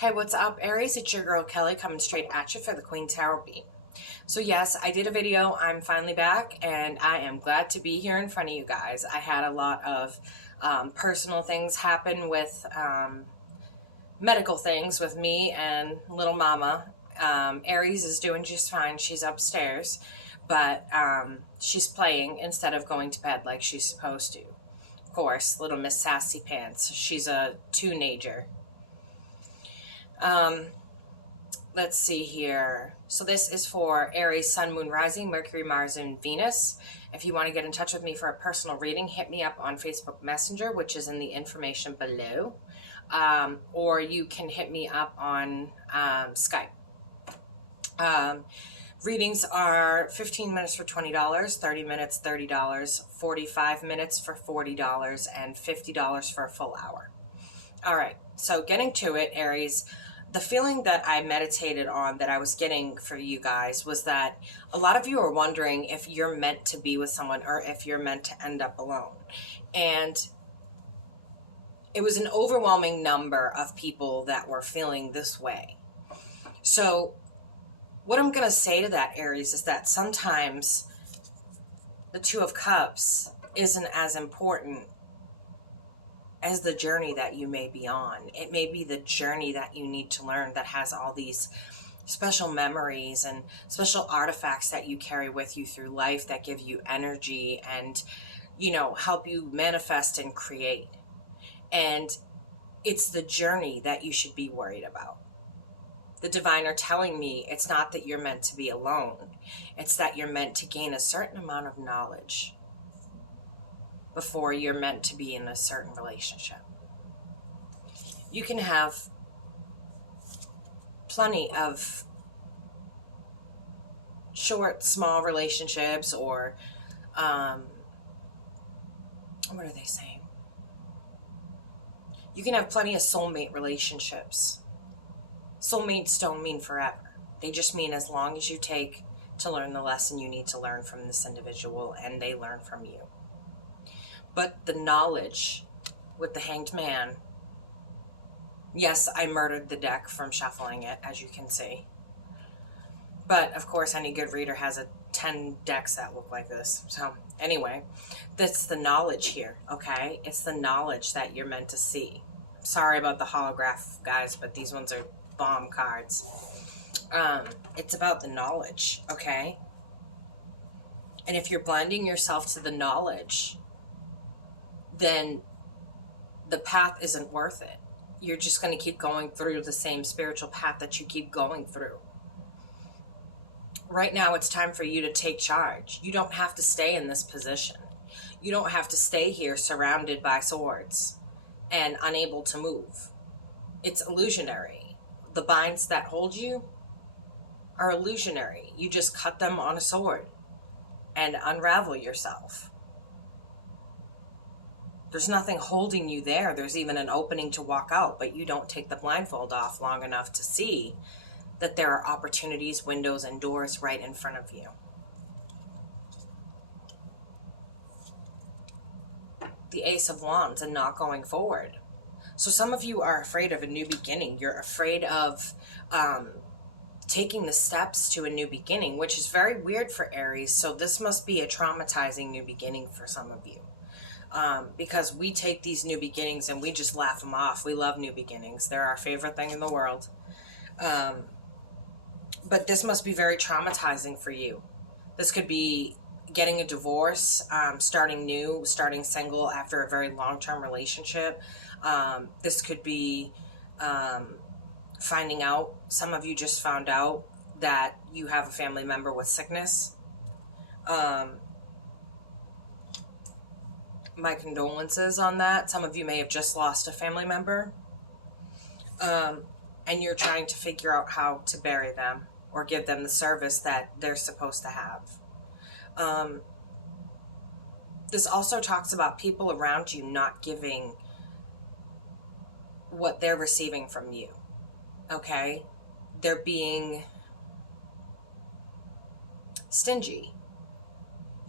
Hey, what's up, Aries? It's your girl, Kelly, coming straight at you for the QueenTarotB. So yes, I did a video. I'm finally back, and I am glad to be here in front of you guys. I had a lot of personal things happen with medical things with me and little mama. Aries is doing just fine. She's upstairs, but she's playing instead of going to bed like she's supposed to. Of course, little Miss Sassy Pants. She's a teenager. Let's see here. So this is for Aries, Sun, Moon, Rising, Mercury, Mars, and Venus. If you want to get in touch with me for a personal reading, hit me up on Facebook Messenger, which is in the information below. Or you can hit me up on Skype. Readings are 15 minutes for $20, 30 minutes, $30, 45 minutes for $40, and $50 for a full hour. All right, so getting to it, Aries. The feeling that I meditated on, that I was getting for you guys, was that a lot of you are wondering if you're meant to be with someone or if you're meant to end up alone. And it was an overwhelming number of people that were feeling this way. So what I'm going to say to that, Aries, is that sometimes the Two of Cups isn't as important as the journey that you may be on. It may be the journey that you need to learn that has all these special memories and special artifacts that you carry with you through life that give you energy and, you know, help you manifest and create. And it's the journey that you should be worried about. The divine are telling me it's not that you're meant to be alone. It's that you're meant to gain a certain amount of knowledge before you're meant to be in a certain relationship. You can have plenty of short, small relationships, or what are they saying? You can have plenty of soulmate relationships. Soulmates don't mean forever. They just mean as long as you take to learn the lesson you need to learn from this individual and they learn from you. But the knowledge with the Hanged Man, yes, I murdered the deck from shuffling it, as you can see. But, of course, any good reader has 10 decks that look like this. So, anyway, that's the knowledge here, okay? It's the knowledge that you're meant to see. Sorry about the holograph, guys, but these ones are bomb cards. It's about the knowledge, okay? And if you're blinding yourself to the knowledge, then the path isn't worth it. You're just going to keep going through the same spiritual path that you keep going through. Right now, it's time for you to take charge. You don't have to stay in this position. You don't have to stay here surrounded by swords and unable to move. It's illusionary. The binds that hold you are illusionary. You just cut them on a sword and unravel yourself. There's nothing holding you there. There's even an opening to walk out, but you don't take the blindfold off long enough to see that there are opportunities, windows, and doors right in front of you. The Ace of Wands and not going forward. So some of you are afraid of a new beginning. You're afraid of taking the steps to a new beginning, which is very weird for Aries. So this must be a traumatizing new beginning for some of you. Because we take these new beginnings and we just laugh them off. We love new beginnings. They're our favorite thing in the world. But this must be very traumatizing for you. This could be getting a divorce, starting new, starting single after a very long-term relationship. This could be finding out, some of you just found out that you have a family member with sickness. My condolences on that. Some of you may have just lost a family member. And you're trying to figure out how to bury them or give them the service that they're supposed to have. This also talks about people around you not giving what they're receiving from you. Okay? They're being stingy.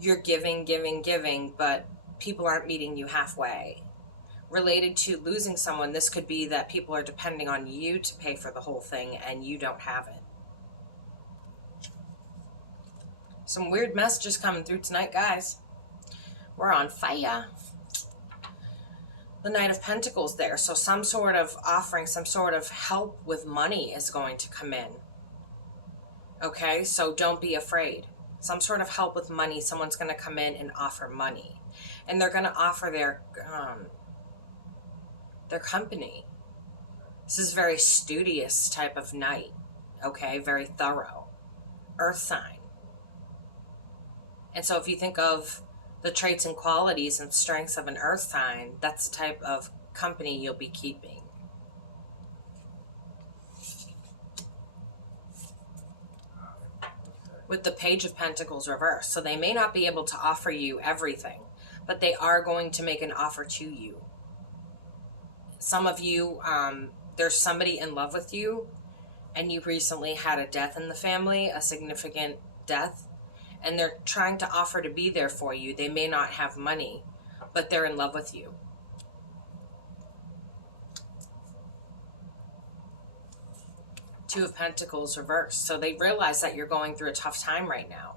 You're giving, but people aren't meeting you halfway. related to losing someone, this could be that people are depending on you to pay for the whole thing and you don't have it. Some weird messages coming through tonight, guys. We're on fire. The Knight of Pentacles there. So some sort of offering, some sort of help with money is going to come in. Okay, so don't be afraid. Some sort of help with money. Someone's going to come in and offer money. And they're going to offer their company. This is a very studious type of knight. Okay, very thorough. Earth sign. And so if you think of the traits and qualities and strengths of an earth sign, that's the type of company you'll be keeping. With the Page of Pentacles reversed. So they may not be able to offer you everything, but they are going to make an offer to you. Some of you, there's somebody in love with you, and you recently had a death in the family, a significant death, and they're trying to offer to be there for you. They may not have money, but they're in love with you. Two of Pentacles reversed. So they realize that you're going through a tough time right now.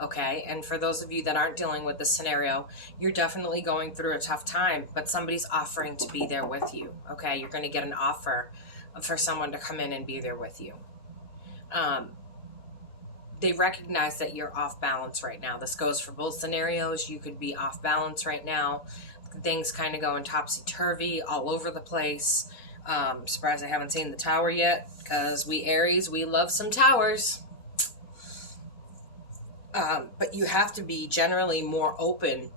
Okay, and for those of you that aren't dealing with this scenario, you're definitely going through a tough time, but somebody's offering to be there with you. Okay, you're going to get an offer for someone to come in and be there with you. They recognize that you're off balance right now. This goes for both scenarios. You could be off balance right now. Things kind of going topsy-turvy, all over the place. Surprised I haven't seen the tower yet, because we Aries, we love some towers. But you have to be generally more open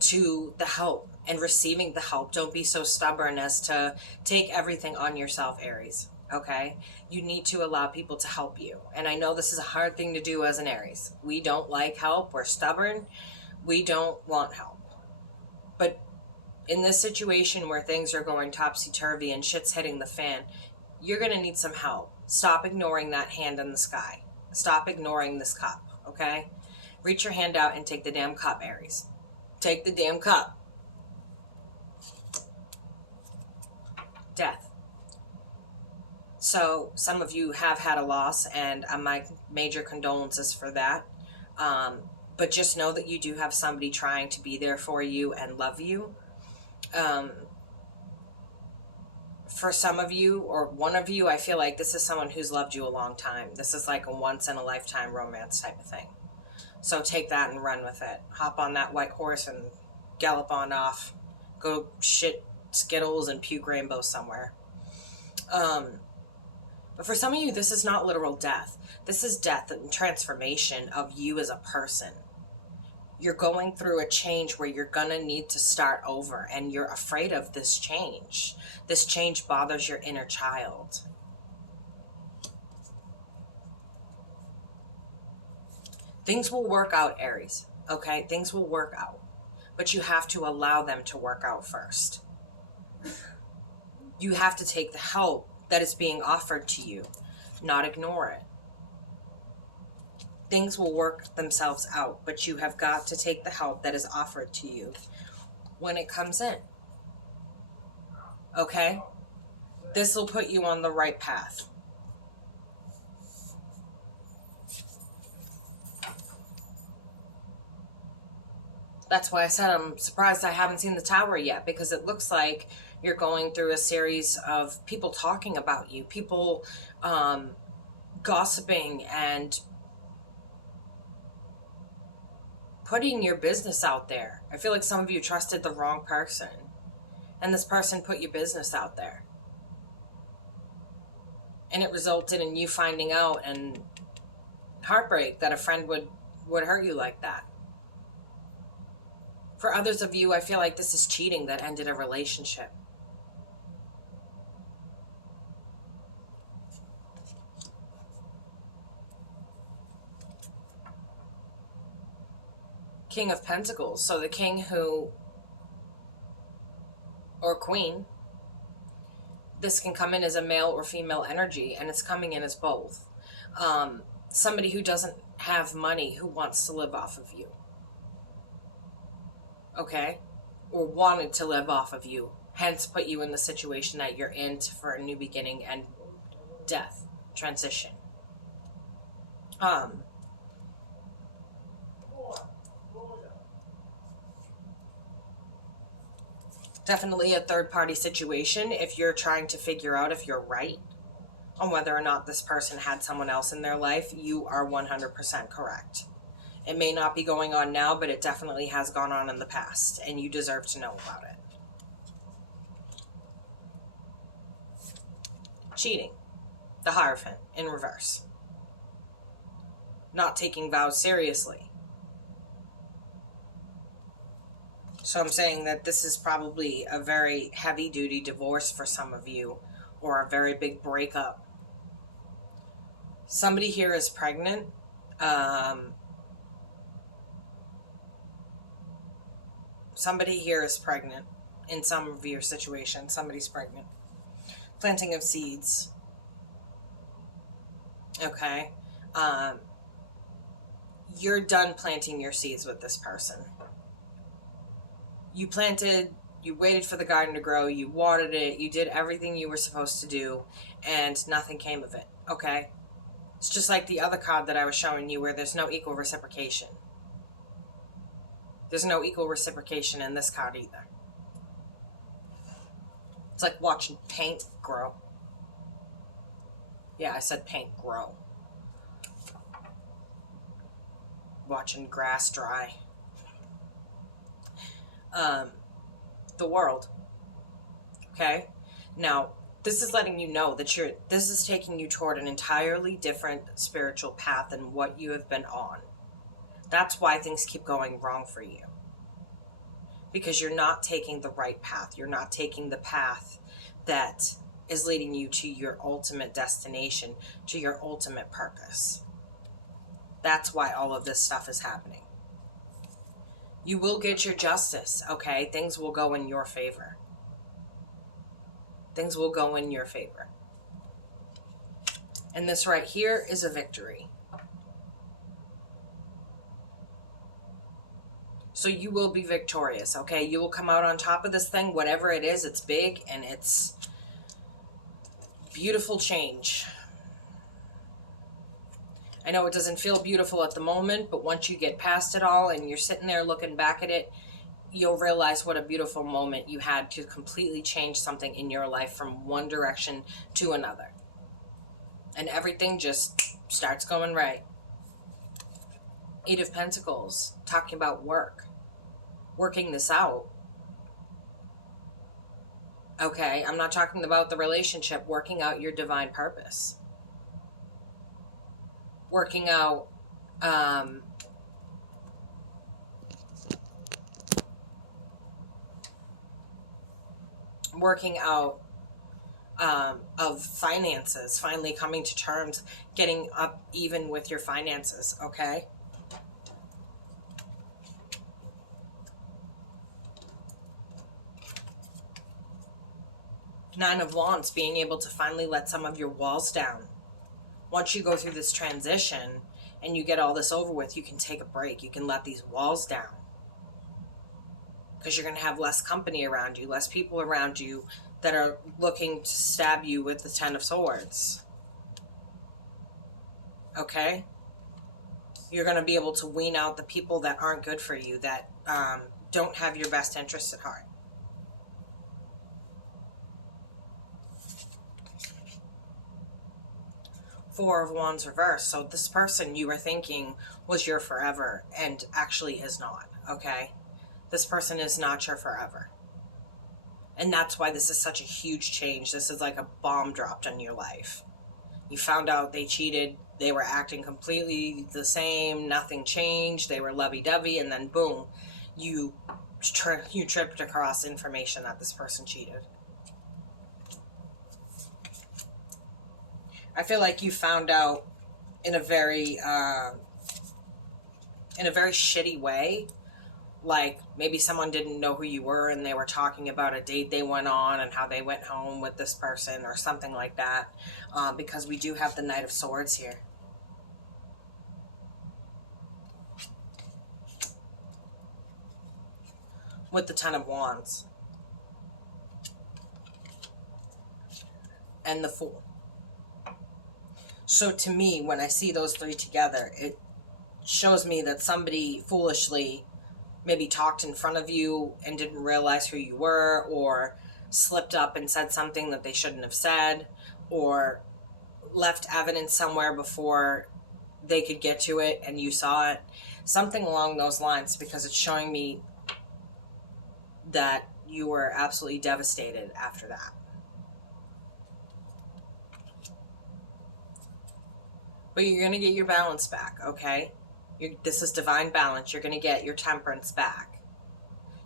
to the help and receiving the help. Don't be so stubborn as to take everything on yourself, Aries. Okay? You need to allow people to help you. And I know this is a hard thing to do as an Aries. We don't like help. We're stubborn. We don't want help. But in this situation where things are going topsy-turvy and shit's hitting the fan, you're going to need some help. Stop ignoring that hand in the sky. Stop ignoring this cup, okay? Reach your hand out and take the damn cup, Aries. Take the damn cup. Death. So some of you have had a loss, and my major condolences for that. But just know that you do have somebody trying to be there for you and love you. For some of you, or one of you, I feel like this is someone who's loved you a long time. This is like a once-in-a-lifetime romance type of thing. So take that and run with it. Hop on that white horse and gallop on off. Go shit Skittles and puke rainbow somewhere. But for some of you, this is not literal death. This is death and transformation of you as a person. You're going through a change where you're going to need to start over, and you're afraid of this change. This change bothers your inner child. Things will work out, Aries, okay? Things will work out, but you have to allow them to work out first. You have to take the help that is being offered to you, not ignore it. Things will work themselves out, but you have got to take the help that is offered to you when it comes in. Okay? This will put you on the right path. That's why I said I'm surprised I haven't seen the tower yet, because it looks like you're going through a series of people talking about you, people gossiping and putting your business out there. I feel like some of you trusted the wrong person, and this person put your business out there. And it resulted in you finding out, and heartbreak that a friend would hurt you like that. For others of you, I feel like this is cheating that ended a relationship. King of Pentacles. So the king who, or queen, this can come in as a male or female energy, and it's coming in as both. Somebody who doesn't have money, who wants to live off of you. Okay? or wanted to live off of you, hence put you in the situation that you're in for a new beginning and death, transition. Definitely a third-party situation if you're trying to figure out if you're right on whether or not this person had someone else in their life. You are 100% correct. It may not be going on now, but it definitely has gone on in the past, and you deserve to know about it. Cheating. The Hierophant in reverse. Not taking vows seriously. So I'm saying that this is probably a very heavy-duty divorce for some of you, or a very big breakup. Somebody here is pregnant. Somebody here is pregnant in some of your situations. Somebody's pregnant. Planting of seeds. Okay. You're done planting your seeds with this person. You planted, you waited for the garden to grow, you watered it, you did everything you were supposed to do, and nothing came of it, okay? It's just like the other card that I was showing you where there's no equal reciprocation. There's no equal reciprocation in this card either. It's like watching paint grow. Yeah, I said paint grow. Watching grass dry. The world. Okay? Now, this is letting you know that this is taking you toward an entirely different spiritual path than what you have been on. That's why things keep going wrong for you. Because you're not taking the right path. You're not taking the path that is leading you to your ultimate destination, to your ultimate purpose. That's why all of this stuff is happening. You will get your justice, okay? Things will go in your favor. Things will go in your favor. And this right here is a victory. So you will be victorious, okay? You will come out on top of this thing, whatever it is. It's big and it's beautiful change. I know it doesn't feel beautiful at the moment, but once you get past it all and you're sitting there looking back at it, you'll realize what a beautiful moment you had to completely change something in your life from one direction to another. And everything just starts going right. Eight of Pentacles, talking about work. Working this out. Okay, I'm not talking about the relationship, working out your divine purpose. Working out of finances, finally coming to terms, getting up even with your finances, okay? Nine of Wands, being able to finally let some of your walls down. Once you go through this transition and you get all this over with, you can take a break. You can let these walls down. Because you're going to have less company around you, less people around you that are looking to stab you with the Ten of Swords. Okay? You're going to be able to wean out the people that aren't good for you, that don't have your best interests at heart. Four of Wands reversed. So this person you were thinking was your forever and actually is not, okay? This person is not your forever. And that's why this is such a huge change. This is like a bomb dropped on your life. You found out they cheated. They were acting completely the same. Nothing changed. They were lovey-dovey. And then boom, you tripped across information that this person cheated. I feel like you found out in a very shitty way. Like maybe someone didn't know who you were and they were talking about a date they went on and how they went home with this person or something like that. Because we do have the Knight of Swords here. with the Ten of Wands. And the Fool. So to me, when I see those three together, it shows me that somebody foolishly maybe talked in front of you and didn't realize who you were, or slipped up and said something that they shouldn't have said, or left evidence somewhere before they could get to it and you saw it. Something along those lines, because it's showing me that you were absolutely devastated after that. But you're going to get your balance back, okay? This is divine balance. You're going to get your temperance back.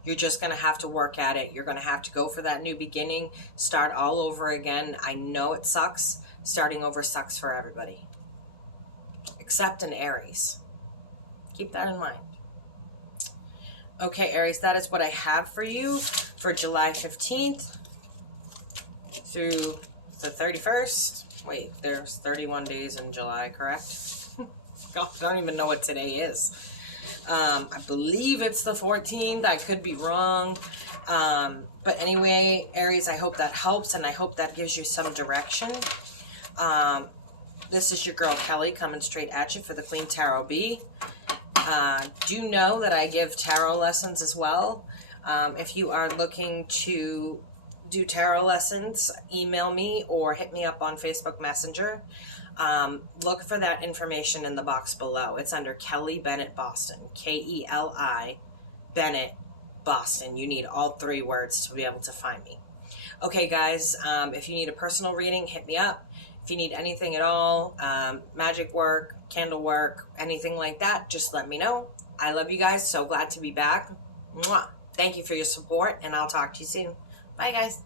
You're just going to have to work at it. You're going to have to go for that new beginning, start all over again. I know it sucks. Starting over sucks for everybody, except an Aries. Keep that in mind. Okay, Aries, that is what I have for you for July 15th through the 31st. Wait, there's 31 days in July, correct? God, I don't even know what today is. I believe it's the 14th. I could be wrong. But anyway, Aries, I hope that helps, and I hope that gives you some direction. This is your girl, Keli, coming straight at you for the QueenTarotB. Do know that I give tarot lessons as well. If you are looking to do tarot lessons, email me or hit me up on Facebook Messenger. Look for that information in the box below. It's under Keli Bennett Boston. Keli Bennett Boston. You need all three words to be able to find me. Okay, guys, if you need a personal reading, hit me up. If you need anything at all, magic work, candle work, anything like that, just let me know. I love you guys. So glad to be back. Mwah. Thank you for your support, and I'll talk to you soon. Bye, guys.